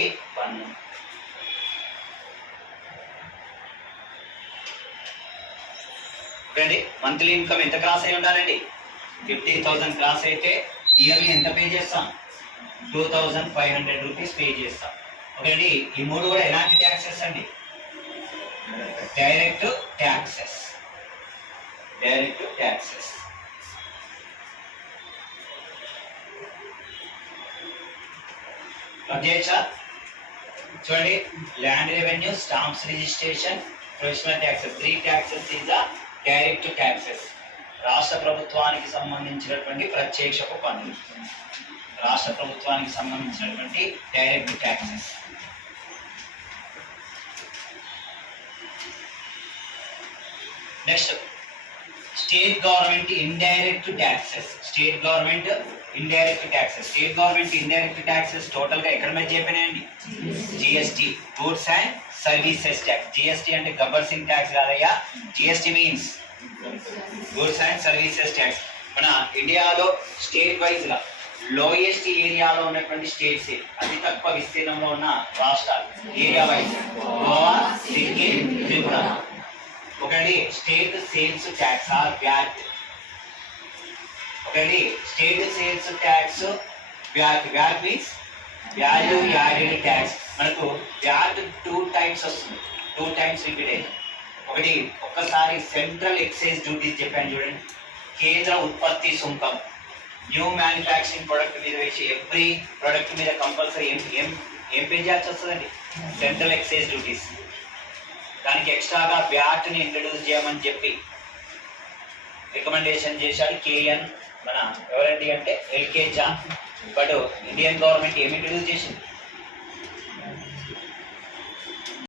GST పన్ను. Okay, monthly income ఎంత cross అయి ఉండాలండి? 50,000 క్రాస్ అయితే ఇయర్లీ ఎంత పే చేస్తాం? 2,500 రూపీస్ పే చేస్తాం. ఓకే అండి, ఈ మూడు కూడా ఎలాంటి ట్యాక్సెస్ అండి? Direct taxes. Direct taxes. చూడండి, land revenue, stamps registration, professional taxes. 3 taxes is the direct taxes. రాష్ట్ర ప్రభుత్వానికి సంబంధించినటువంటి ప్రత్యక్షపు పన్నులు. రాష్ట్ర ప్రభుత్వానికి సంబంధించినటువంటి direct taxes. Next, state government indirect taxes. State government indirect taxes. State government indirect taxes total గా ఎక్కడ మీద చెప్పినాయండి? GST, goods and services tax. GST అంటే గబ్బర్ సింగ్ ట్యాక్స్ కాదయ్యా. GST means goods and services tax. మన ఇండియాలో స్టేట్ వైజ్ గా lowest ఏరియాలో ఉన్నటువంటి స్టేట్స్, అతి తక్కువ విస్తీర్ణంలో ఉన్న రాష్ట్రాలు ఏరియా వైజ్ గోవా, సిక్కిం, త్రిపుర. ఒకటి state sales tax or VAT. ఒకటి state sales tax VAT. VAT means value added tax. మనకు వ్యాట్ 2 times వస్తుంది, 2 times రిపీట్ అయింది. ఒకటి ఒక్కసారి సెంట్రల్ ఎక్సైజ్ డ్యూటీస్ చెప్పాను చూడండి, కేంద్ర ఉత్పత్తి సుంకం. న్యూ మ్యానుఫ్యాక్చరింగ్ ప్రొడక్ట్ మీద వేసి ఎవ్రీ ప్రొడక్ట్ మీద కంపల్సరీ ఏం పే చేయాల్సి వస్తుందండి? Central excise duties. దానికి ఎక్స్ట్రాగా వ్యాట్ని ఇంట్రడ్యూస్ చేయమని చెప్పి రికమెండేషన్ చేశాడు కేఎన్. మన ఎవరండి అంటే ఎల్కే జా. బట్ ఇండియన్ గవర్నమెంట్ ఏమి ఇంట్రడ్యూస్ చేసింది?